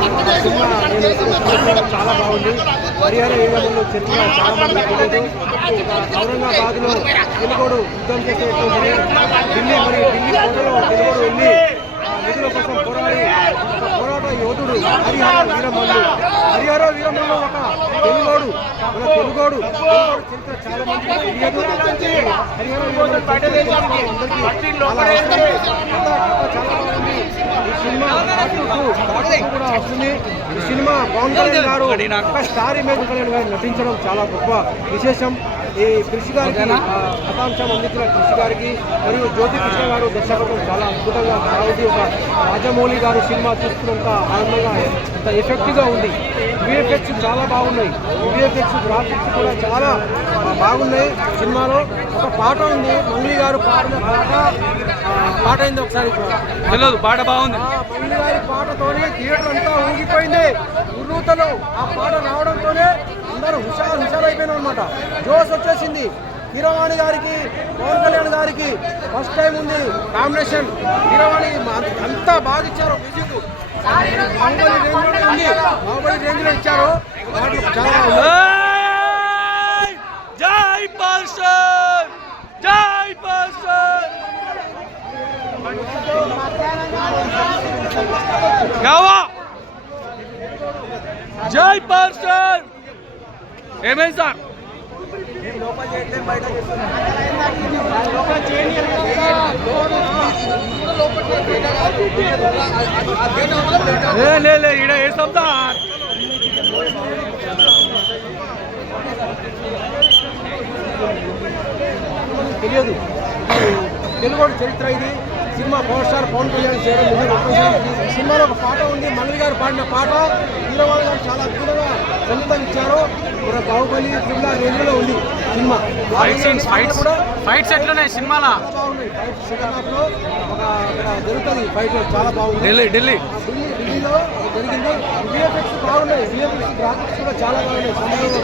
Cinema చాలా బాగుంది. హరిహర వీరమల్లు చరిత్ర చాలా మంది తెలియదు. ఔరంగాబాద్లో తెలుగోడు యుద్ధం చేసేటువంటి ఢిల్లీ కోటలో తెలుగోడు వెళ్ళి నిధుల కోసం పోరాట యోధుడు హరిహర వీరమల్లు. హరిహర వీరమల్లు ఒక తెలుగోడు, మన తెలుగోడు చరిత్ర చాలా మంది తెలియదు. హరిహర వీరమల్లు చాలా బాగుంది. ఈ సినిమా కూడా వస్తుంది. ఈ సినిమా పవన్ కళ్యాణ్ గారు ఒక స్టార్ ఇమేజ్ కళ్యాణ్ గారు నటించడం చాలా గొప్ప విశేషం. ఈ కృషి గారికి కథాంశం అందించిన కృషి గారికి మరియు జ్యోతి కృష్ణ గారు దర్శకత్వం చాలా అద్భుతంగా బాగుంది. ఒక రాజమౌళి గారు సినిమా చూస్తున్నంత ఆనందంగా అంత ఎఫెక్ట్గా ఉంది. విఎఫ్ఎక్స్ చాలా బాగున్నాయి. విఎఫ్ఎక్స్ గ్రాఫిక్స్ కూడా చాలా బాగున్నాయి. సినిమాలో ఒక పాట ఉంది, మంగ్లీ గారు పాడిన పాట అయింది. ఒకసారి తెలియదు, పాట బాగుంది. మంగ్లీ గారి పాటతోనే థియేటర్ అంతా ఊగిపోయింది. ఉర్రూతలో ఆ పాట రావడంతోనే అందరూ హుషారైపోయినాం అనమాట. జోష్ వచ్చేసింది. కీరవాణి గారికి పవన్ కళ్యాణ్ గారికి ఫస్ట్ టైం ఉంది కాంబినేషన్. కీరవాణి అంతా బాగా ఇచ్చారు. మ్యూజిక్ బాహుబలి రేంజ్ లో ఇచ్చారు. జై పల్సర్, జై పల్సర్. జై పల్సర్. ఏమైంది సార్? లే ఈడ ఏ శబ్దా తెలియదు. తెలుగోడు చరిత్ర ఇది. Cinema power star Pawan Kalyan చేయడం. సినిమాలో ఒక పాట ఉంది, మంగళి గారు పాడిన పాట. హీరోవాళ్ళు గారు చాలా అద్భుతంగా సంగీతం ఇచ్చారు. బాహుబలి త్రిబుల్ ఆర్ రేంజ్లో ఉంది సినిమా. ఫైట్స్ ఎట్లున్నాయి సినిమాలో? బాగున్నాయి. ఫైట్స్ సెకండ్ హాఫ్లో జరుగుతుంది. ఫైట్ చాలా బాగుంది. ఢిల్లీలో జరిగింది. విఎఫ్ఎక్స్ బాగున్నాయి. విఎఫ్ఎక్స్ గ్రాఫిక్స్ కూడా చాలా బాగున్నాయి. సమయంలో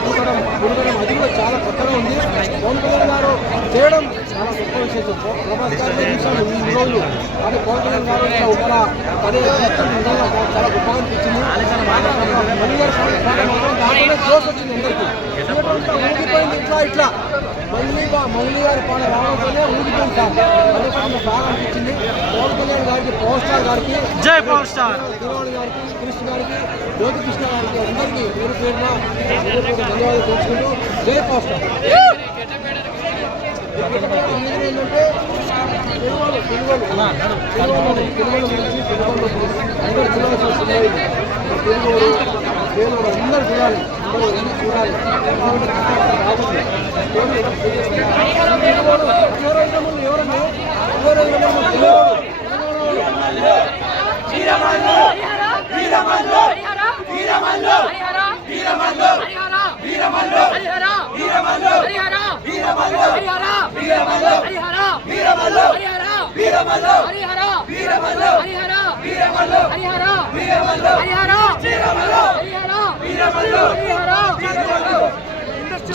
గుడగడం అది కూడా చాలా కొత్తగా ఉంది. పవన్ కళ్యాణ్ గారు చేయడం చాలా గొప్ప విశేషం. ప్రభాస్ గారు చూసాను ఈ రోజు, కానీ పవన్ కళ్యాణ్ గారు ఇట్లా ఒక అదే చాలా గొప్పగా అనిపించింది. మణి గారు దాంట్లోనే జోష్ వచ్చింది అందరికీ. ఊగిపోయింది. ఇట్లా మంగ్లీ గారి పాట రావడంతోనే ఊగిపోయింది సార్. అదే కాకుండా బాగా అనిపించింది. పవన్ కళ్యాణ్ గారికి, పవర్ స్టార్ గారికి, జై పవర్ స్టార్, కిరవాణి గారికి, కృష్ణ గారికి, జ్యోతి కృష్ణ గారికి అందరికీ పేరు పేరున ధన్యవాదాలు తెలుసుకుంటూ జై పవర్ స్టార్. ఏంటంటే తెలుగు అందరూ చూడాల్సిన సినిమా ఇది. తెలుగు అందరూ చూడాలి. చూడాలి. ఎవరండి?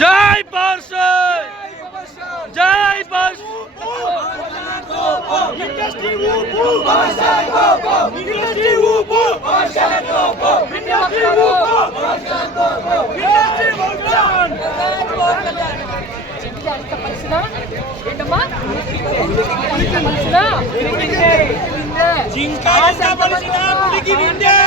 జై పల్సర్, జై పల్సర్. ఇండస్ట్రీ ఊపు పల్సర్ కోపో, ఇండస్ట్రీ ఊపు పల్సర్ కోపో, ఇండస్ట్రీ ఊపు పల్సర్ కోపో, ఇండస్ట్రీ మోగ్లాన్. ఎంత పల్సనా ఏంటమ్మా? పల్సనా విండే జింకా ఎంత పల్సనా పులికి విండే.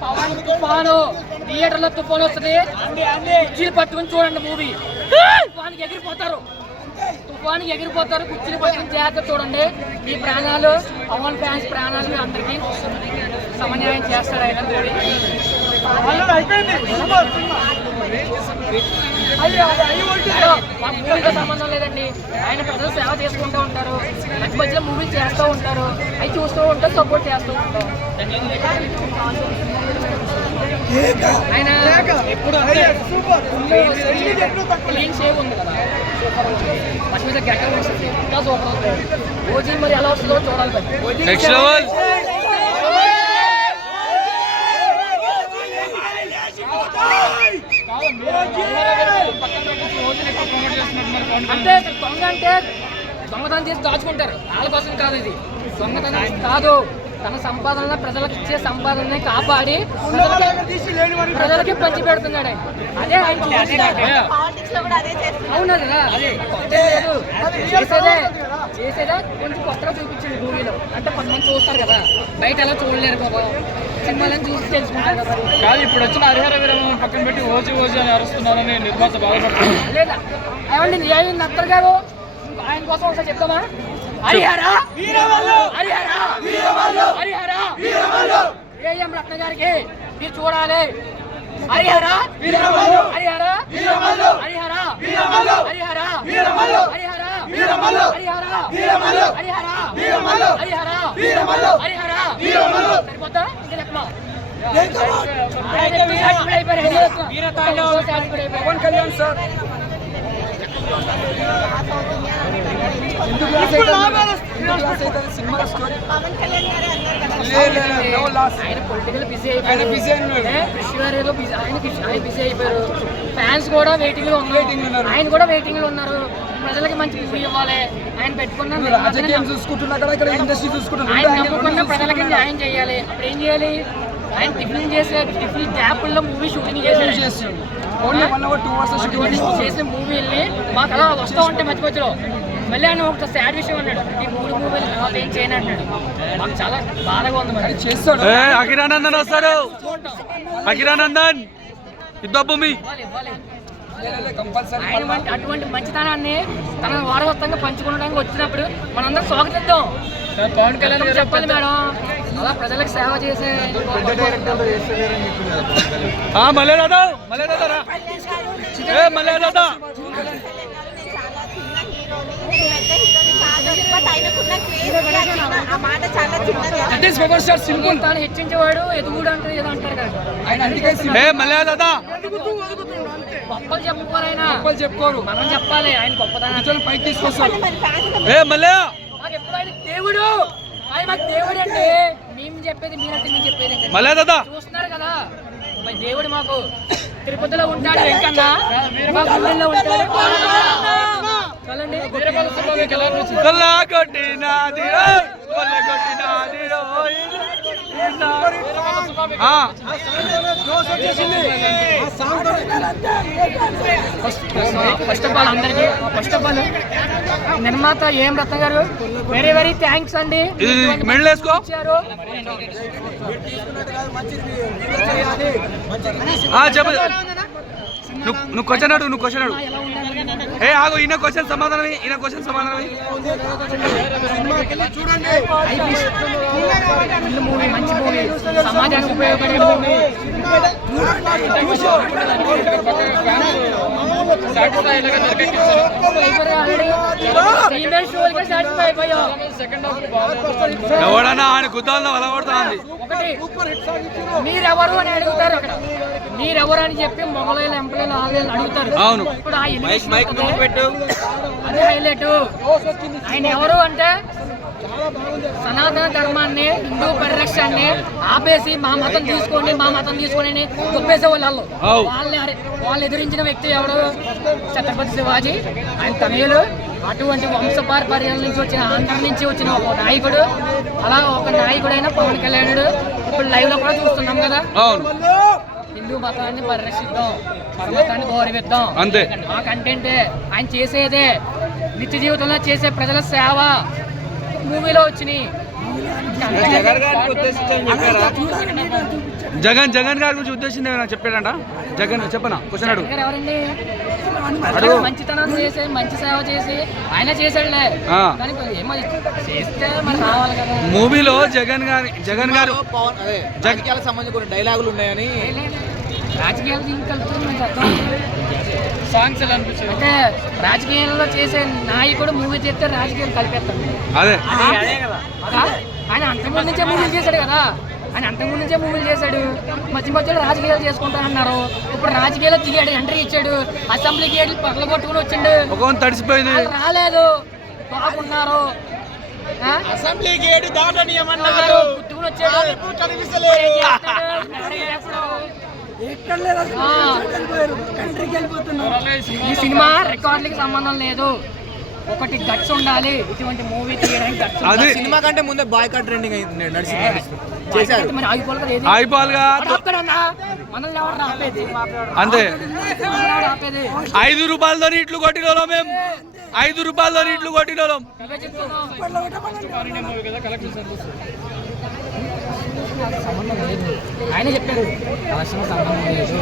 పవన్ తుఫాను థియేటర్లో తుఫాను వస్తుంది. కుర్చీలు పట్టుకుని చూడండి మూవీ. తుఫానికి ఎగిరిపోతారు. కుర్చీలు పట్టుకుని జాగ్రత్త చూడండి. ఈ ప్రాణాలు పవన్ ఫ్యాన్స్ ప్రాణాలు అందరికీ సమన్వయం చేస్తాడు ఆయన. మూవీతో సంబంధం లేదండి. ఆయన ప్రజలు సేవ చేసుకుంటూ ఉంటారు. మధ్య మధ్యలో మూవీలు చేస్తూ ఉంటారు. అవి చూస్తూ ఉంటారు, సపోర్ట్ చేస్తూ ఉంటాం. ఆయన ఎప్పుడు క్లీన్ షేవ్ ఉంది కదా, ఫస్ట్ మీద గెట్ వస్తుంది. ఇంకా సూపర్ అవుతుంది. ఓజీ మరి ఎలా వస్తుందో చూడాలి. అంటే దొంగతనం చేసి దాచుకుంటారు, వాళ్ళ కోసం కాదు ఇది. దొంగతనం కాదు, తన సంపాదన ప్రజలకు ఇచ్చే సంపాదనని కాపాడి ప్రజలకి పంచి పెడుతున్నాడు. అదే ఆయన అవునా కదా, చేసేదే కొంచెం కొత్తగా చూపించింది మూవీలో. అంటే కొంతమంది చూస్తారు కదా, బయట ఎలా చూడలేరు బాబా, సినిమాలను చూసి తెలుసుకుంటారు కదా. కాదు ఇప్పుడు వచ్చిన హరిహర వీరమని పక్కన పెట్టి ఓజీ ఓజీ అని అరుస్తున్నారని నిర్మాత బాధపడుతున్నారు. లేదా ఏమండి ఏమైంది అత్తర్ గారు, ఆయన కోసం ఒకసారి చెప్తామా? హరిహర ఏఎం రత్న గారికి మీరు చూడాలి. హరిహర హరిహర హరిహర హరిహర హరిహర హరిహర హరిహర సరిపోతా ఇంకా చెప్పమా. పవన్ కళ్యాణ్ సార్ ఆయన పొలిటికల్ బిజీ అయిపోయారు, ఆయన బిజీ అయిపోయారు. ఫ్యాన్స్ కూడా వెయిటింగ్ లో ఉన్నారు, ఆయన కూడా వెయిటింగ్ లో ఉన్నారు. ప్రజలకి మంచి మూవీ ఇవ్వాలి, ఆయన పెట్టుకున్న ఆయన నమ్ముకున్న ప్రజలకి న్యాయం చేయాలి. అప్పుడు ఏం చేయాలి? ఆయన టిఫిన్ గ్యాప్ల్లో మూవీ షూటింగ్ చేశాడు. చేసిన మూవీల్ని మాకు అలా వస్తూ ఉంటే మధ్య మధ్యలో మళ్ళీ ఆయన ఒక సాడ్ విషయం అన్నాడు, ఈ 3 మూవీలు తర్వాత ఏం చేయను అన్నాడు. మాకు చాలా బాధగా ఉంది. మరి చేస్తాడు అఖిరానందన్ వస్తాడు, అఖిరానందన్ యుద్ధభూమి. ఆయన అటువంటి మంచితనాన్ని తన వారసత్వంగా పంచుకోవడానికి వచ్చినప్పుడు మనందరం స్వాగతిద్దాం. పవన్ కళ్యాణ్ చెప్పాలి మేడం, అలా ప్రజలకు సేవ చేసే మళ్ళీ రాదా తాను హెచ్చించేవాడు ఎదుగుడు అంటే ఏదో అంటారు కదా. గొప్పలు చెప్పుకోరు, మనం చెప్పాలి ఆయన గొప్పతనం పైకి తీసుకొస్తాడు. మాకు ఎప్పుడు ఆయన దేవుడు, ఆయన మాకు దేవుడు అండి. మేము చెప్పేది మీరంటే మేము చెప్పేది చూస్తున్నారు కదా. మరి దేవుడు మాకు తిరుపతిలో ఉంటాడు, వెంకన్న మా గుళ్ళల్లో ఉంటాడు. చూడండి ఫస్ట్ ఆఫ్ ఆల్ అందరికీ నిర్మాత ఏఎం రత్న గారు వెరీ వెరీ థ్యాంక్స్ అండి. ఇచ్చారు నువ్వు క్వశ్చన్ అడుగు. ఏ ఆగు, ఈయన క్వశ్చన్ సమాధానం మూవీ మంచి మూవీ, సమాజానికి ఉపయోగపడే మూవీ. ఎవడన్నా ఆయన గుద్దాలను వలగొడుతుంది. మీరెవరు అని అడుగుతారు, అక్కడ మీరెవరు అని చెప్పి మొగలైన ఎంప్లాయీలు ఆలయాలు అడుగుతారు. అవును, ఇప్పుడు ఆ అదే హైలైట్. ఆయన ఎవరు అంటే సనాతన ధర్మాన్ని, హిందూ పరిరక్షణని ఆపేసి మా మతం తీసుకొని గొప్పేసే వాళ్ళు వాళ్ళు ఎదిరించిన వ్యక్తి ఎవడు? ఛత్రపతి శివాజీ. ఆయన తమిళులు, అటువంటి వంశపారంపర్యాల నుంచి వచ్చిన, ఆంధ్ర నుంచి వచ్చిన ఒక నాయకుడు. అలా ఒక నాయకుడైన పవన్ కళ్యాణుడు ఇప్పుడు లైవ్ లో కూడా చూస్తున్నాం కదా. హిందూ మతాన్ని పరిరక్షిద్దాం, పరమతాన్ని గౌరవిద్దాం, అంతే ఆ కంటెంటే. ఆయన చేసేదే నిత్య జీవితంలో చేసే ప్రజల సేవ మూవీలో వచ్చినాయి. జగన్ గారి గురించి ఉద్దేశించి ఏమైనా చెప్పాడంట? జగన్ చెప్పనా? క్వశ్చన్ అడుగు. ఎవరండి? మంచితనం చేసి మంచి సేవ చేసి ఆయన చేసాడులే, కానీ ఏమో చేస్తే మరి రావాలి కదా. మూవీలో జగన్ గారు రాజకీయాలకు సంబంధించి కొన్ని డైలాగులు ఉన్నాయని, రాజకీయాలు సాంగ్స్ ఎలా అనిపించింది అంటే రాజకీయాల్లో చేసే నాయకుడు మూవీ చేస్తే రాజకీయాలు కలిపేస్తాడు. అదే ఆయన అంతకుముందు నుంచే మూవీలు చేశాడు కదా. మధ్య మధ్యలో రాజకీయాలు చేసుకుంటానన్నారు. ఇప్పుడు రాజకీయాలు దిగాడు, ఎంట్రీ ఇచ్చాడు, అసెంబ్లీ గేట్లు పగల కొట్టుకుని వచ్చిండు. తడిసిపోయింది, రాలేదు, బాగున్నారు. అసెంబ్లీ గేట్ దాటనీయమన్నారు, పుట్టుకుని వచ్చాడు. ఈ సినిమా రికార్డులకి సంబంధం లేదు. ఒకటి గట్స్ ఉండాలి ఇటువంటి మూవీ తీయడానికి గట్స్ అది సినిమా కంటే ముందే బాయ్కాట్ ట్రెండింగ్ అయింది నడిచింది చేశారు. మరి ఆగిపోవాలి కదా ఏది? అయిపోవాలిగా ఆపుతాడన్నా? మనల్ని ఎవరు ఆపేది? అంతే. మనల్ని ఎవరు ఆపేది? 5 రూపాయలతో ఇట్లు కొట్టినోళ్ళం మేము, 5 రూపాయలతో ఇట్లు కొట్టినోళ్ళం. ఇవే చెప్తున్నాం. మూవీ కదా కలెక్షన్ సంతోషం. సంబంధం లేదు. ఆయన చెప్పారు కలెక్షన్ సంబంధం లేదు,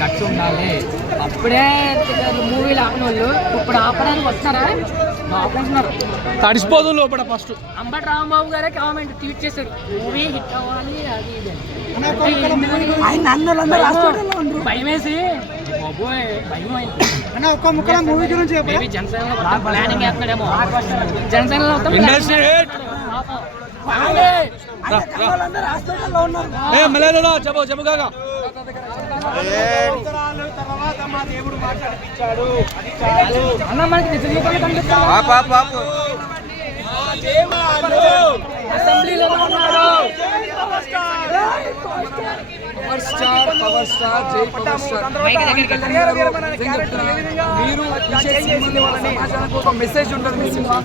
గట్స్ ఉండాలి. అప్పుడే మూవీలు ఆపిన వాళ్ళు ఇప్పుడు ఆపడానికి వస్తున్నారా? ఆపుకుంటున్నారు. తడిసిపోదు లోపల ఫస్ట్. అంబటి రాంబాబు గారే కామెంట్ ట్వీట్ చేశారు, మూవీ హిట్ అవ్వాలి అది ఇది అని. భయం వేసి బాబోయ్ భయం అయింది. ఒక్క ముక్కల మూవీ గురించి మేబీ జనసేనలో ప్లానింగ్ వేస్తున్నాడేమో. జనసేనలో మొత్తం ఇండస్ట్రీ హిట్. పాపం. చెప్పు కాగా తర్వాత మా దేవుడు మాట్లాడిపించాడు. అన్న మనకి నిజ జీవితంలో కనిపిస్తాడు. అసెంబ్లీలో ఉన్నాడు. పవర్ స్టార్ జై పవర్ స్టార్. మీరు తీసే సినిమాలో సమాజానికి ఒక మెసేజ్ ఉంటుంది. మీ సినిమా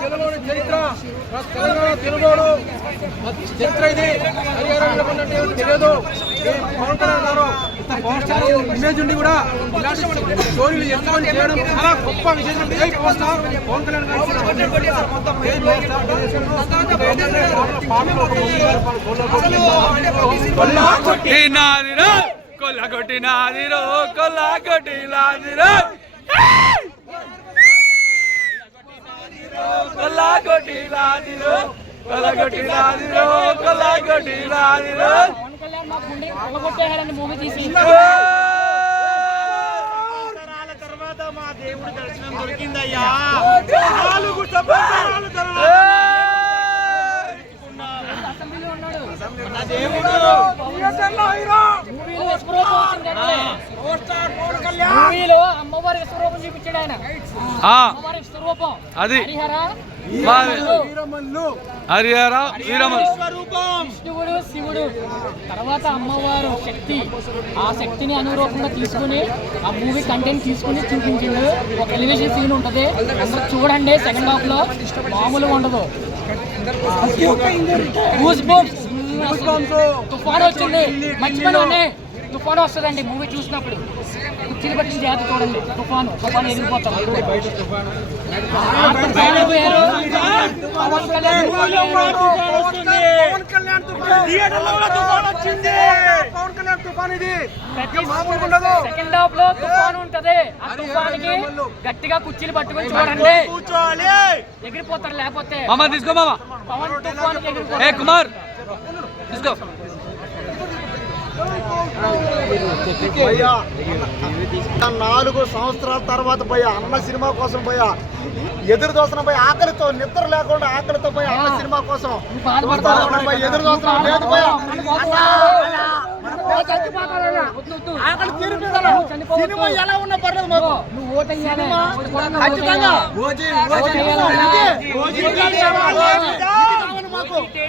తెలుగులోని చరిత్ర, తెలంగాణ తెలుగులో చరిత్ర ఇది. తెలియదు పవన్ కళ్యాణ్ గారు పవర్ స్టార్ ఇమేజ్ ఉండి కూడా ఇలాంటి స్టోరీలు ఎంతమంది చేయడం చాలా గొప్ప విశేషం. జై పవర్ స్టార్ పవన్ కళ్యాణ్ గారు కొట్టినాదిరో కొల్ల కొట్టినాదిరో కొల్ల కొట్టినాదిరో కొల్ల కొట్టినాదిరో కొల్ల కొట్టినాదిరో కొల్ల కొట్టినాదిరో. పవన్ కళ్యాణ్ మా గుండె కొల్లగొట్టేయాలని మూవీ తీసి తర్వాత మా దేవుడి దర్శనం దొరికిందయ్యా. 4 సంవత్సరాల తర్వాత అసెంబ్లీలో ఉన్నాడు. దేవుడు మూవీలో విశ్వరూపం వచ్చిందంటే మూవీలో అమ్మవారి విశ్వరూపం చూపించాడు ఆయన. అమ్మవారి విశ్వరూపం అది హరిహర హరిహర వీరమల్ విష్ణువుడు శివుడు. తర్వాత అమ్మవారు శక్తి. ఆ శక్తిని అనురూపంగా తీసుకుని ఆ మూవీ కంటెంట్ తీసుకుని చూపించిండు. ఒక ఎలివేషన్ సీన్ ఉంటది, అందరూ చూడండి. సెకండ్ హాఫ్ లో మామూలుగా ఉండదు. తుఫాను వచ్చింది, మర్చిపోయినా తుఫాను వస్తుందండి మూవీ చూసినప్పుడు. కుర్చీలు పట్టిన జాగ్రత్త చూడండి. తుఫాను ఎగిరిపోతాం. సెకండ్ హాఫ్ లో తుఫాను ఉంటది. ఆ తుఫానికి గట్టిగా కుర్చీలు పట్టుకొని చూడండి, ఎగిరిపోతారు. లేకపోతే మామ తీసుకో మామ. పవన్ తుఫాను ఏ ఎగిరిపోతారు. కుమార్ తీసుకో. 4 సంవత్సరాల తర్వాత పోయా అన్న సినిమా కోసం పోయా ఎదురు చూస్తున్న పోయి ఆకలితో నిద్ర లేకుండా ఆకలితో పోయి అన్న సినిమా కోసం ఎదురు చూస్తున్నా లేదు పోయా. ఆకలి తీరిపోయిందా? సినిమా ఎలా ఉన్నా పర్లేదు మాకు. నువ్వు ఓటయ్యాలి. ఖచ్చితంగా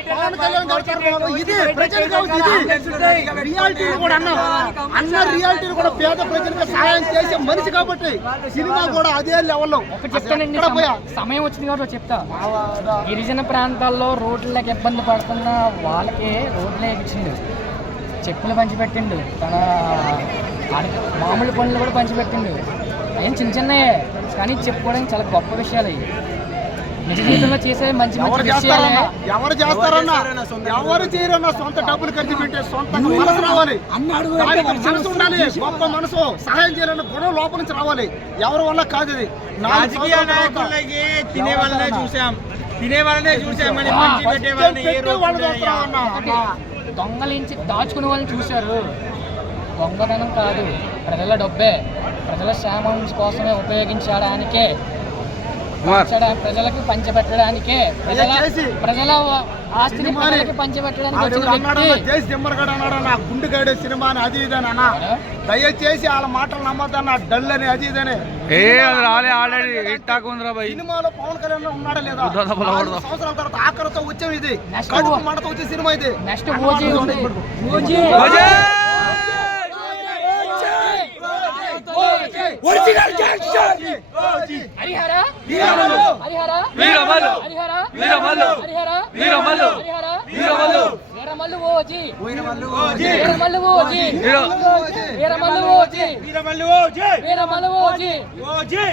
పవన్ కళ్యాణ్ గారు ఇది ప్రజలకు ఇది రియాలిటీని కూడా అన్న రియాలిటీని కూడా పేద ప్రజలకు సహాయం చేసే మనిషి కాబట్టి సినిమా కూడా అదే లెవెల్లో. ఒకటి చెప్తానండి, సమయం వచ్చింది కాబట్టి చెప్తా. గిరిజన ప్రాంతాల్లో రోడ్లకి ఇబ్బంది పడుతున్న వాళ్ళకి రోడ్లే ఇచ్చిండు, చెప్పులు పంచిపెట్టిండు, తన మామూలు పనులు కూడా పంచిపెట్టిండు. అవి చిన్న చిన్నయే కానీ చెప్పుకోవడానికి చాలా గొప్ప విషయాలు అవి. నిజ జీవితంలో చేసే మంచి మంచి విషయాలే. ఎవరు చేస్తారన్నా ఎవరు చేయరన్నా సొంత డబ్బులు ఖర్చు పెట్టే సొంత మనసు రావాలి, మనసు ఉండాలి, గొప్ప మనసు సహాయం చేయాలన్న గుణం లోపల నుంచి రావాలి. ఎవరి వల్ల కాదు ఇది. రాజకీయ నాయకులకి తినే వాళ్ళనే చూసాం. దొంగలించి దాచుకునే వాళ్ళని చూశారు. దొంగతనం కాదు, ప్రజల డబ్బే ప్రజల క్షేమం కోసమే ఉపయోగించడానికే, ప్రజలకు పంచిపెట్టడానికే, ప్రజల ఆస్తిని ప్రజలకి పంచిపెట్టడానికి వచ్చిన వ్యక్తి. గుండు గడే సినిమా అని అది ఇదని అన్న, దయచేసి వాళ్ళ మాటలు నమ్మద్దన్న. డల్ అని అది ఇదని సినిమాలో పవన్ కళ్యాణ్ ఉన్నాడా లేదా? 4 సంవత్సరాల తర్వాత ఆఖరితో వచ్చే ఇది కడుపు మంటతో వచ్చే సినిమా ఇది. నెక్స్ట్ ఓజీ ఉంది. OG original gangster Harihara Veeramallu Harihara Veeramallu Harihara Veeramallu Harihara Veeramallu Harihara Veeramallu Veeramallu OG Veeramallu Veeramallu OG Veeramallu OG Veeramallu OG Veeramallu OG OG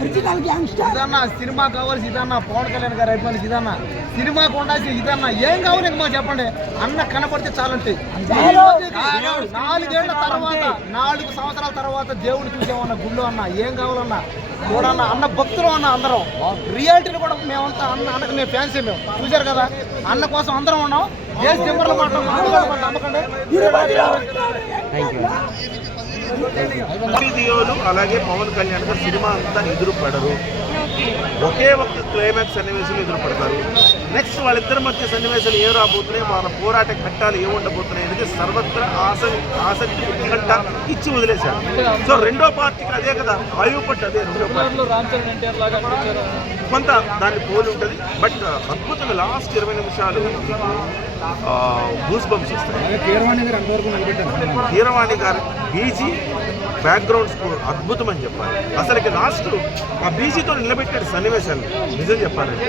original gangster ఇదన్నా సినిమా కావాల్సి ఇదన్నా పవన్ కళ్యాణ్ గారు అయిపోయింది ఇదన్నా సినిమాకు ఉండాల్సి ఇదన్నా ఏం కావాలి మాకు చెప్పండి అన్న కనపడితే చాలంటే 4 ఏళ్ల తర్వాత 4 సంవత్సరాల తర్వాత దేవుడు చూసామన్న గుళ్ళు అన్న ఏం కావాలన్నా చూడన్న అన్న భక్తులు అన్న అందరం రియాలిటీని కూడా మేమంతా అన్నకు మేము ఫ్యాన్సే మేము చూశారు కదా అన్న కోసం అందరం ఉన్నాం ఏ సింబర్లు నమ్మకండి. వీడియోలు అలాగే పవన్ కళ్యాణ్ గారు సినిమా అంతా ఎదురుపడరు. ఒకే ఒక్క క్లైమాక్స్ సన్నివేశాలు ఎదురుపడతారు. నెక్స్ట్ వాళ్ళిద్దరి మధ్య సన్నివేశాలు ఏం రాబోతున్నాయి, మన పోరాట ఘట్టాలు ఏం ఉండబోతున్నాయి అనేది సర్వత్రా ఆసక్తి ఉత్కంఠ ఇచ్చి వదిలేశారు. సో రెండో పార్టీకి అదే కదా వాయుపట్టు అదే రెండో పార్టీ రామ్ చరణ్ ఎన్టీఆర్ లాగా అనిపించారు. కొంత దాన్ని పోలి ఉంటుంది. బట్ అద్భుతంగా లాస్ట్ 20 నిమిషాలు గూస్ బంప్స్ వస్తాయి. కీరవాణి గారు బీజీ బ్యాక్గ్రౌండ్ స్కోర్ అద్భుతం అని చెప్పాలి. అసలుకి లాస్ట్ ఆ బీజీతో నిలబెట్టాడు సన్నివేశాలు. నిజం చెప్పాలంటే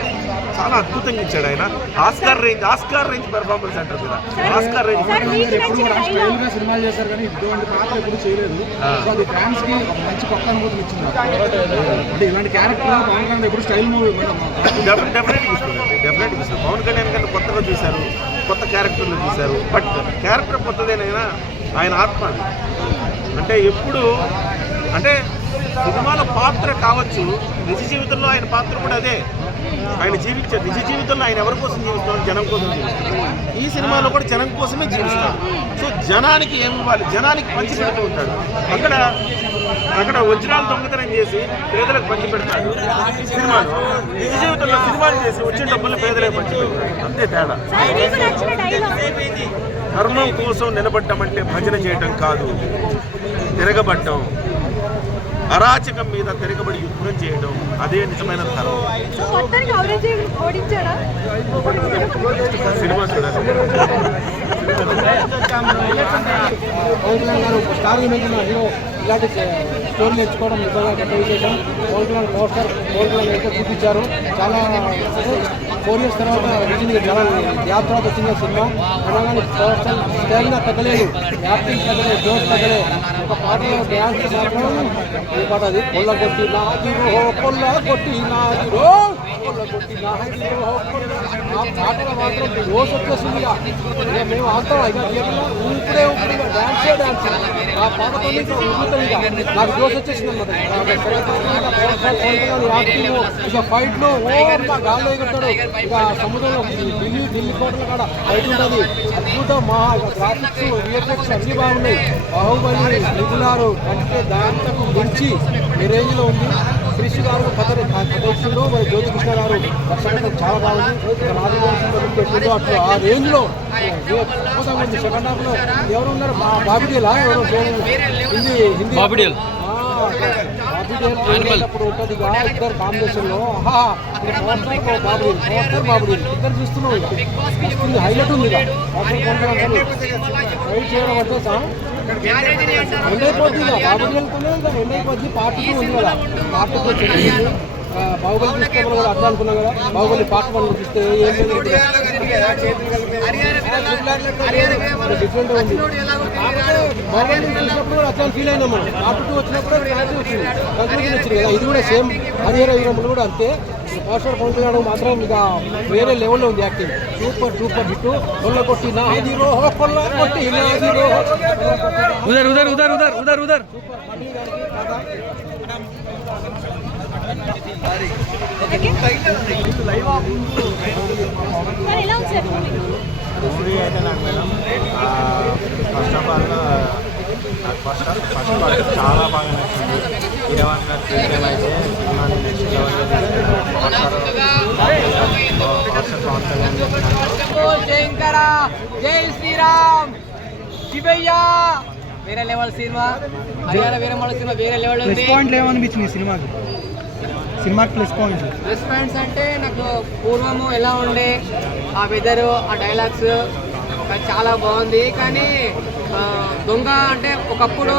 చాలా అద్భుతంగా ఇచ్చాడు ఆయన. ఆస్కార్ రేంజ్ పెర్ఫార్మెన్స్ అంటారు కదా, ఆస్కార్ రేంజ్ సినిమాలు చేశారు కానీ ఇటువంటి పాత్ర ఎప్పుడు చేయలేదు. సో అది ఫ్యాన్స్ కి ఒక మంచి కొత్త అనుభూతి ఇచ్చింది. అంటే ఇలాంటి క్యారెక్టర్ పవన్ కళ్యాణ్ ఎప్పుడు స్టైల్ మూవీ డెఫినెట్గా ఇస్తుంది. పవన్ కళ్యాణ్ గారిని కొత్తగా చూశారు, కొత్త క్యారెక్టర్లు చూశారు. బట్ క్యారెక్టర్ కొత్తదేనైనా ఆయన ఆత్మ అంటే ఎప్పుడు అంటే సినిమాలో పాత్ర కావచ్చు, నిజ జీవితంలో ఆయన పాత్ర కూడా అదే. ఆయన జీవించారు. నిజ జీవితంలో ఆయన ఎవరి కోసం జీవిస్తాడు? జనం కోసం జీవిస్తాడు. ఈ సినిమాలో కూడా జనం కోసమే జీవిస్తాడు. సో జనానికి ఏం ఇవ్వాలి, జనానికి పంచి పెడుతూ ఉంటాడు. అక్కడ వజ్రాలు దొంగతనం చేసి పేదలకు పంచి పెడతాడు సినిమాలో. నిజ జీవితంలో సినిమాలు చేసి వచ్చిన డబ్బులు పేదలకు పంచి పెడతాడు. అంతే తేడా. ధర్మం కోసం నిలబడ్డం అంటే భజన చేయటం కాదు, తిరగబడ్డం, అరాచకం మీద తిరగబడి యుద్ధం చేయడం, అదే నిజమైన ధర్మం. సినిమా చూడాలి. స్టార్ హీరో ఇలాంటి స్టోరీలు ఎంచుకోవడం నిజంగా గొప్ప విశేషం. పవన్ కళ్యాణ్ పోస్టర్ పవన్ కళ్యాణ్ అయితే చూపించారు. చాలా 4 years తర్వాత వచ్చింది, చాలా గ్యాప్ తర్వాత వచ్చింది సినిమా. అనగానే పోస్టర్ స్టైల్గా తగ్గలేదు, యాక్టింగ్ తగ్గలేదు, జోష్ తగ్గలేదు. ఒక పాటలో డ్యాన్స్ మాత్రం ఈ పాట అది కొల్లగొట్టి నాదిరో కొల్లగొట్టి నాదిరో కొల్లగొట్టి నాదిరో. ఆ పాటలో మాత్రం జోష్ వచ్చేసింది. ఇక మేము అంతా ఇక థియేటర్లో ఊపిడే డ్యాన్స్ ఆ పాటతో నాకు జోష్ వచ్చేసింది అనమాట. యాక్టింగ్ ఇక ఫైట్లో గాల్లో ఎగురుతాడు. ఇక సముద్రంలో ఢిల్లీ కోటల కాడ ఫైట్ ఉంటుంది. అద్భుతం. గ్రాఫిక్స్ విఎఫ్ఎక్స్ అన్ని బాగున్నాయి. బాహుబలి నిపుణారు అంటే దాంతకు మించి ఈ రేంజ్లో ఉంది. క్రిష్ గారు కథ ఇచ్చిండు, మరి జ్యోతికృష్ణ గారు దర్శకత్వం చాలా బాగుంది. రాజు అట్లా ఆ రేంజ్లో అద్భుతంగా ఉంది. సెకండ్ హాఫ్లో ఎవరు ఉన్నారు? బాబిడేలా ఎవరు హిందీ బాబిడేల్ అప్పుడు ఉంటుంది. ఇద్దరు కాంబినేషన్లో బాబుడేల్ ఇద్దరు చూస్తున్నాం. ఇక హైలైట్ ఉంది. ఫైట్ చేయడం అంటే ఎండ్ అయిపోద్ది. ఇక బాబుడేల్తోనే ఎండ్ అయిపోద్ది. పార్ట్ 2 ఉంది కదా, పార్ట్ 2 వచ్చింది. బాహుబలి చూస్తే మనం కూడా అర్థం అనుకున్నాం కదా, బాహుబలి పార్ట్ 1 చూస్తే ఏం లేదు, డిఫరెంట్ ఉంది. బాహుబలి చూసినప్పుడు కూడా అట్లా ఫీల్ అయినాం మనం. పార్ట్ 2 వచ్చినప్పుడు క్లారిటీ వచ్చింది, కంక్లూజన్ వచ్చింది కదా. ఇది కూడా సేమ్ హరిహర వీరమల్లు కూడా అంతే. పోస్టర్ పవన్ కళ్యాణ్ మాత్రం ఇక వేరే లెవెల్లో ఉంది యాక్టింగ్. Super hit. కొల్లగొట్టి నా హీరో కొల్లగొట్టి నా హీరో ఉదర్ ఉదర్ ఉదర్ ఉదర్ ఉదర్ ఉదర్ సూపర్. మూవీ అయితే నాకు మేడం ఫస్ట్ ఆఫ్ ఆల్ నాకు ఫస్ట్ పార్ట్ చాలా బాగా నచ్చింది. కీరవాణి గారి ఫిల్మ్ అయితే సినిమాని నెక్స్ట్ లెవెల్లో జై శ్రీరామ్ శివయ్య. వేరే level cinema. Harihara Veeramallu cinema వేరే లెవెల్ ఉంది. ప్లస్ పాయింట్లు ఏమనిపించింది సినిమాకి? సినిమాకి ప్లస్ పాయింట్స్ అంటే నాకు పూర్వము ఎలా ఉండే ఆ వెదరు, ఆ డైలాగ్స్, చాలా బాగుంది. కానీ దొంగ అంటే ఒకప్పుడు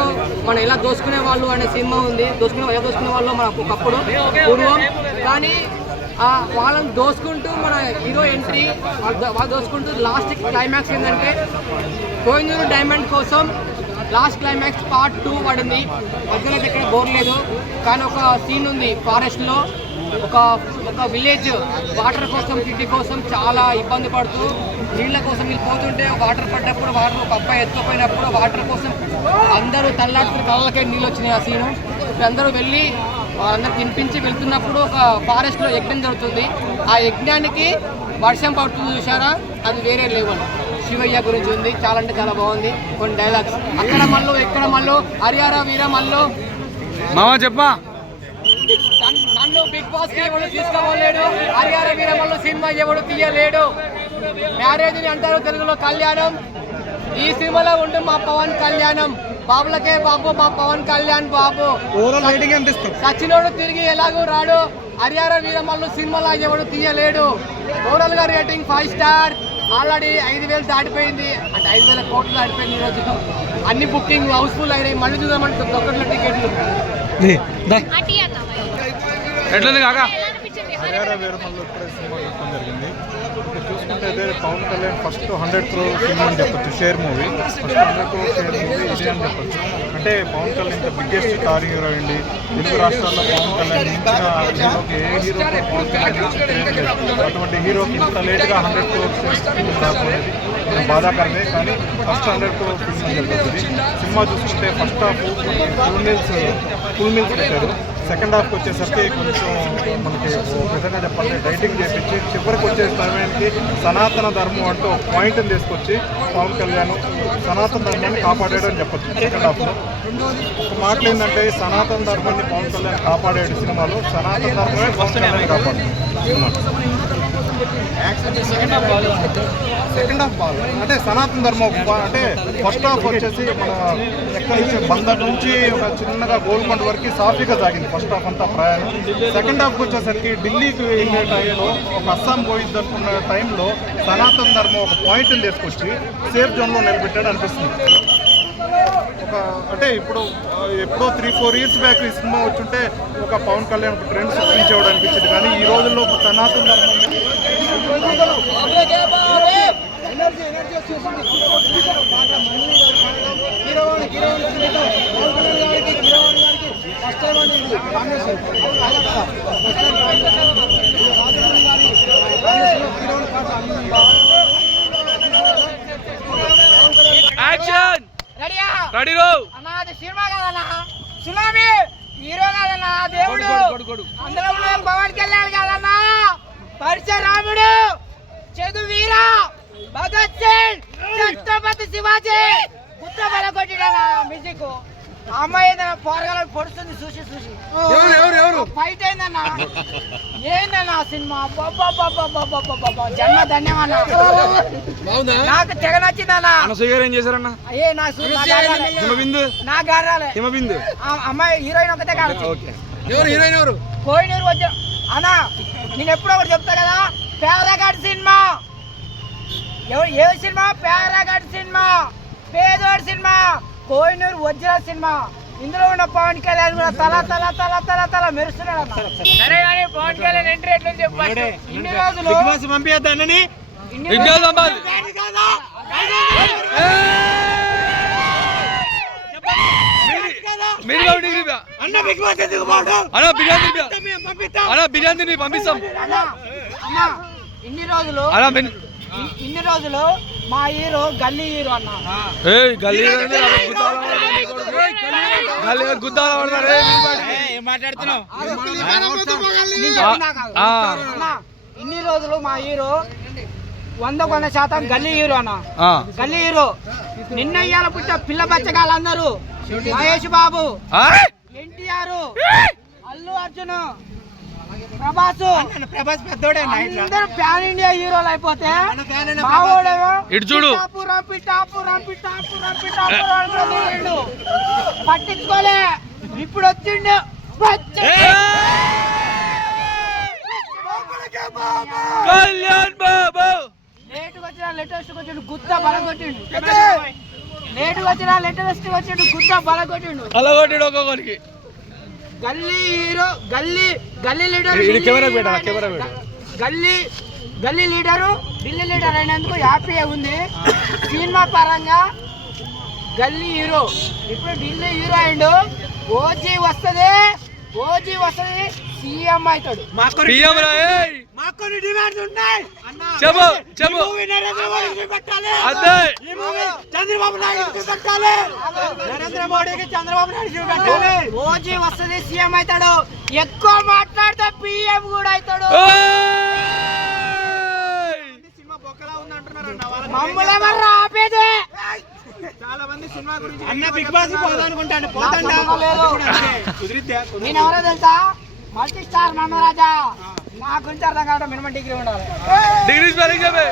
మనం ఎలా దోసుకునే వాళ్ళు అనే సినిమా ఉంది. ఎలా దోసుకునే వాళ్ళు మనకు ఒకప్పుడు పూర్వం. కానీ వాళ్ళని దోసుకుంటూ మన హీరో ఎంట్రీ వాళ్ళు దోసుకుంటూ లాస్ట్ క్లైమాక్స్ ఏంటంటే కోహినూరు డైమండ్ కోసం లాస్ట్ క్లైమాక్స్ పార్ట్ 2 పడింది. మధ్యలో ఎక్కడ బోర్ లేదు. కానీ ఒక సీన్ ఉంది ఫారెస్ట్లో, ఒక విలేజ్ వాటర్ కోసం సిటీ కోసం చాలా ఇబ్బంది పడుతూ నీళ్ళ కోసం వెళ్ళిపోతుంటే వాటర్ పడ్డప్పుడు ఒక అబ్బాయి ఎత్తుకుపోయినప్పుడు వాటర్ కోసం అందరూ తల్లాడుతున్న కళ్ళకే నీళ్ళు వచ్చినాయి. ఆ సీను అందరూ వెళ్ళి వాళ్ళందరూ తినిపించి వెళ్తున్నప్పుడు ఒక ఫారెస్ట్లో యజ్ఞం జరుగుతుంది. ఆ యజ్ఞానికి వర్షం పడుతుంది చూసారా, అది వేరే లెవెల్. శివయ్య గురించి ఉంది, చాలా అంటే చాలా బాగుంది. కొన్ని డైలాగ్స్ అక్కడ మళ్ళీ ఎక్కడ మళ్ళీ హరియారా వీర మళ్ళీ మామా చెప్పా నన్ను బిగ్ బాస్ కి ఎవడు తీసుకోలేడు, హరియారా వీర మళ్ళీ సినిమా ఎవడు తీయలేడు. మ్యారేజ్ ని అంటారు తెలుగులో కళ్యాణం. ఈ సినిమాలో ఉండు మా పవన్ కళ్యాణం. బాబులకే బాబు మా పవన్ కళ్యాణ్ బాబు. సచినోడు తిరిగి ఎలాగూ రాడు. హరియారా వీర మళ్ళీ సినిమాలో ఎవడు తీయలేడు. ఓవరాల్ గా రేటింగ్ 5 స్టార్. ఆల్రెడీ 5,000 దాటిపోయింది, అంటే 5,000 కోట్లు దాటిపోయింది. ఈరోజు అన్ని బుకింగ్ హౌస్ఫుల్ అయినాయి. మళ్ళీ చూద్దామంటే దొక్కట్ల టికెట్లు. ఎట్లుంది కాకా? హరియారా వీరమల్లు ఇప్పుడే సినిమా చూడటం జరిగింది. ఇప్పుడు చూసుకుంటే అయితే Pawan Kalyan first 100 crore cinema అని చెప్పొచ్చు. Share movie first 100 crore share movie ఇది అని చెప్పొచ్చు. అంటే పవన్ కళ్యాణ్ ఇంత బిగ్గెస్ట్ స్టార్ హీరో అండి. తెలుగు రాష్ట్రాల్లో పవన్ కళ్యాణ్ మించిన హీరోకి ఏ హీరోకి పవన్ కళ్యాణ్ లేదు. అటువంటి హీరోకి ఇంత లేట్గా 100 crore రాకపోయేది కొంచెం బాధాకరమే. కానీ ఫస్ట్ 100 crore ఫిల్మ్ జరుగుతుంది. సినిమా చూసుకుంటే ఫస్ట్ హాఫ్ ఫుల్ మీల్స్ పెట్టారు. సెకండ్ హాఫ్కి వచ్చేసరికి కొంచెం మనకి విధంగా చెప్పాలంటే డైటింగ్ చేపించి చివరికి వచ్చే సమయానికి సనాతన ధర్మం అంటూ ఒక పాయింట్ని తీసుకొచ్చి పవన్ కళ్యాణ్ సనాతన ధర్మాన్ని కాపాడాడని చెప్పచ్చు. సెకండ్ హాఫ్లో ఒక మాటలు ఏంటంటే సనాతన ధర్మాన్ని పవన్ కళ్యాణ్ కాపాడాడు సినిమాలో. సనాతన ధర్మమే పవన్ కళ్యాణ్ కాపాడు సినిమా. సెకండ్ హాఫ్ బాగా అంటే సనాతన ధర్మం అంటే ఫస్ట్ హాఫ్ వచ్చేసి మన ఎక్కడి నుంచి బందర్ నుంచి ఒక చిన్నగా గోల్కొండ వరకు సాఫీగా సాగింది ఫస్ట్ హాఫ్ అంతా ప్రయాణం. సెకండ్ హాఫ్కి వచ్చేసరికి ఢిల్లీకి వెళ్ళే టైంలో ఒక అస్సాం పోయిద్ది అనుకున్న టైంలో సనాతన ధర్మం ఒక పాయింట్ని తీసుకొచ్చి సేఫ్ జోన్లో నిలబెట్టాడు అనిపిస్తుంది. ఒక అంటే ఎప్పుడో 3-4 years బ్యాక్ ఈ సినిమా వచ్చుంటే ఒక పవన్ కళ్యాణ్ ఒక ట్రెండ్ సృష్టించేవాడు అనిపించింది. కానీ ఈ రోజుల్లో ఒక సనాతన ధర్మం యాక్షన్ రెడీ రో అన్న అది సినిమా కదన్నా, సునామీ హీరో కదన్నా, దేవుడు అందులో పవన్ కళ్యాణ్ కదన్నా, పరశురాముడు, చదువీర, భగత్ సింగ్, ఛత్రపతి శివాజీ గుత్త బల కొట్టినా మ్యూజిక్. అమ్మాయి ఏదైనా పోరగాలను పొడుస్తుంది చూసి ఫైట్ అయిందన్నా. ఏందన్నా సినిమా జన్మ ధన్యమన్నా. నాకు తెగ నచ్చిందన్నా. ఏం చేశారన్న? అయ్యే నా గారాలే అమ్మాయి హీరోయిన్ ఒకటే కావచ్చు. కోహినూరు వచ్చా అన్నా. నేను ఎప్పుడో ఒకటి చెప్తా కదా, పేరగాడ్ సినిమా ఏ సినిమా? పేరగాడ్ సినిమా, పేదోడు సినిమా, కోహినూరు ఒరిజినల్ సినిమా. ఇందులో ఉన్న పవన్ కళ్యాణ్ కూడా తల తల తల తల తల మెరుస్తున్నాడు. సరే కానీ పవన్ కళ్యాణ్ ఎంట్రీ ఎట్లా చెప్పండి. ఇన్ని రోజులు పంపిద్దానని బిర్యానీ పంపిస్తాం. ఇన్ని రోజులు మా హీరో గల్లీ హీరో అన్న. ఇన్ని రోజులు మా హీరో 100% గల్లీ హీరో అన్న. గల్లీ హీరో. నిన్న ఇయ్యాల పుట్ట పిల్ల బచ్చగాళ్ళందరూ మహేష్ బాబు, ఎన్టీఆర్, అల్లు అర్జున్, ప్రభాస్ పెద్దోడే అందరూ ప్యాన్ ఇండియా హీరోలు అయిపోతే పట్టించుకోలే. ఇప్పుడు వచ్చిండు కళ్యాణ్ బాబు. లేటుగా వచ్చిన లేటెస్ట్ వచ్చిండు గుత్త బలగొట్టిండు. లేటుగా వచ్చిన లేటెస్ట్ వచ్చిండు గుత్త బలగొట్టిండు. అలా కొట్టిడు ఒక్కొక్కరికి. గల్లీ హీరో గల్లీ లీడర్ గల్లీ లీడరు ఢిల్లీ లీడర్ అయినందుకు హ్యాపీ ఉంది. సినిమా పరంగా గల్లీ హీరో ఇప్పుడు ఢిల్లీ హీరో అయిండు. ఓజీ వస్తుంది సీఎం అవుతాడు. మాకు కొన్ని డిమాండ్స్ ఉన్నాయి. చెప్పు అదే చంద్రబాబు నాయుడు పెట్టాలి, నరేంద్ర మోడీకి చంద్రబాబు నాయుడు పెట్టాలి. ఓజీ వస్తుంది సీఎం అవుతాడు. ఎక్కువ మాట్లాడితే పిఎం కూడా అవుతాడు. సినిమా బొక్కలా ఉంది అంటున్నారు అన్న. మమ్మల్ని ఎవర్రా ఆపేది? చాలా మంది సినిమా గురించి అన్న బిగ్ బాస్ పోదానుకుంటాడు. పోతాండా కుదిరిద్దా? నేను ఎవరో తెలుసా? Multi star Mammaraja. నా గురించి అర్థం కావడం మినిమం డిగ్రీ ఉండాలి. డిగ్రీ స్పెల్లింగ్ చెప్పు.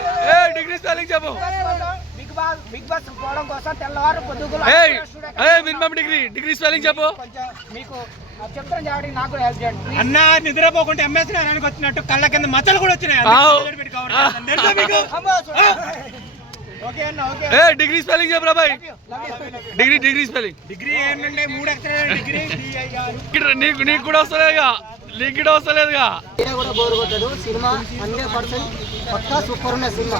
బిగ్ బాస్ పోవడం కోసం తెల్లవారు పొద్దుగులు మినిమం డిగ్రీ స్పెల్లింగ్ చెప్పు. మీకు చెప్తాను కాబట్టి నాకు కూడా హెల్ప్ చేయండి. అన్న నిద్రపోకుంటే ఎంఎస్ నారాయణకి వచ్చినట్టు కళ్ళ కింద మచ్చలు కూడా వచ్చినాయి. ఓకే అన్న ఓకే. డిగ్రీ స్పెల్లింగ్ చెప్పు రా బాయ్. Degree spelling. డిగ్రీ ఏంటంటే 3 అక్షరాల డిగ్రీ నీకు కూడా వస్తలేదుగా. కూడా బోర్ కొట్టదు. సినిమా 100% పక్కా సూపర్ ఉన్న సినిమా.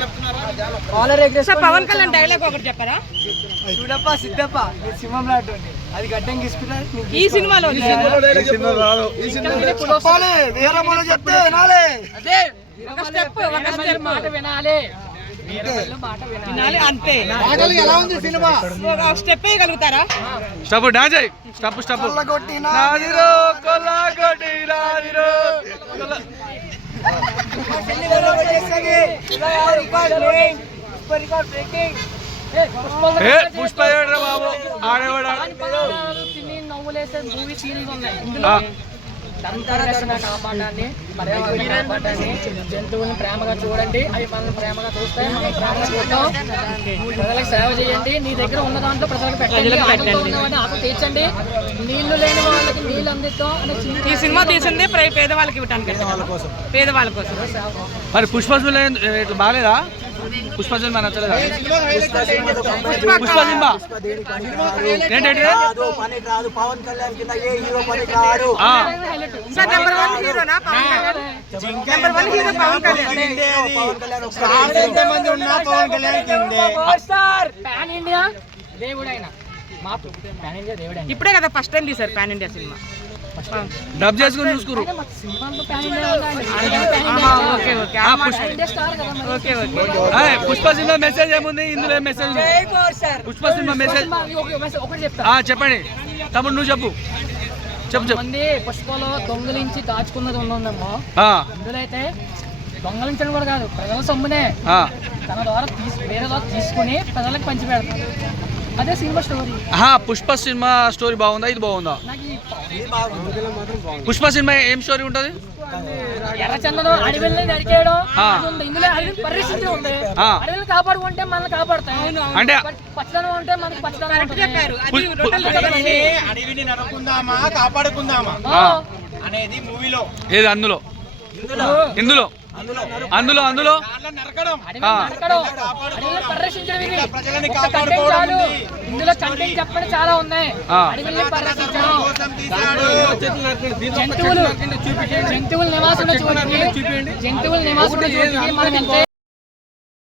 పవన్ కళ్యాణ్ డైలాగ్ ఒకటి చెప్పరా? చూడప్ప సిద్ధప్ప మీరు సింహంలో అటువంటి అది గడ్డం తీసుకున్నారు. ఈ సినిమాలో చెప్తే వినాలి. ఒక స్టెప్ మాట వినాలి. వినాలి అంతే. ఎలా ఉంది సినిమా? ఒక స్టెప్ వేయగలుగుతారా? స్టెప్ డాన్స్ అయ్యి. స్టెప్ నాదిరో కొల్లగొట్టి నాదిరో పుష్ప బాబు ఆడేవాడా నవ్వులేసే మూవీ సీన్స్ ఉన్నాయి ఇందులో. దంతరక్షణ కాపాడాన్ని, పర్యావరణాన్ని కాపాడాన్ని, జంతువులను ప్రేమగా చూడండి, అవి మనల్ని ప్రేమగా చూస్తాయి, మనం ప్రేమగా చూద్దాం. ప్రజలకు సేవ చేయండి, నీ దగ్గర ఉన్న దాంట్లో ప్రజలకు పెట్టండి, ఆకలితో ఉన్నవాడిని ఆకలి తీర్చండి, నీళ్లు లేని వాళ్ళకి నీళ్ళు అందిద్దాం అనే ఈ సినిమా తీసిందే పేదవాళ్ళకి ఇవ్వడానికి, పేదవాళ్ళ కోసం. మరి పుష్ప బాగాలేదా? పుష్ప సినిమా నచ్చలేదా? పుష్ప సినిమా ఏంటంటే పవన్ కళ్యాణ్ కింద ఏ హీరో పని కాడు. సార్ నెంబర్ 1 హీరోనా పవన్ కళ్యాణ్? Number 1 hero Pawan Kalyan. ఎంతమంది ఉన్నా పవన్ కళ్యాణ్ పాన్ ఇండియా దేవుడైన మాకు పాన్ ఇండియా దేవుడైన ఇప్పుడే కదా ఫస్ట్ టైం తీశారు పాన్ ఇండియా సినిమా. డబ్ చేసుకుని చూసుకురు. పుష్ప సినిమా మెసేజ్ ఏముంది ఇందులో? మెసేజ్ పుష్ప సినిమా మెసేజ్ చెప్పండి తమ్ముడు, నువ్వు చెప్పు. మంది పుష్పలో దొంగలించి దాచుకున్నది ఉందేమో, ఇందులో అయితే దొంగలించడం కూడా కాదు, ప్రజల సొమ్మునే తన ద్వారా వేరే ద్వారా తీసుకుని ప్రజలకు పంచి పెడతారు. అదే cinema story. Pushpa cinema story బాగుందా? ఇది బాగుందా? పుష్ప సినిమా ఏం స్టోరీ ఉంటది? ఎర్రచందనం అడవిని నరికేయడం ఇందులో అడవిని పరిరక్షించి ఉంది. అడవిని కాపాడుకుంటే మనల్ని కాపాడుతాయి, అంటే పచ్చదనం ఉంటే మనకి పచ్చదనం చెప్పారు. అడవిని నరుకుందామా కాపాడుకుందామా అనేది మూవీలో. ఏది అందులో? ఇందులో ఇందులో కంటెంట్ చెప్పడం చాలా ఉన్నాయి. అడవిని పరిరక్షించడం, జంతువులు నివాసం చోటికి మనం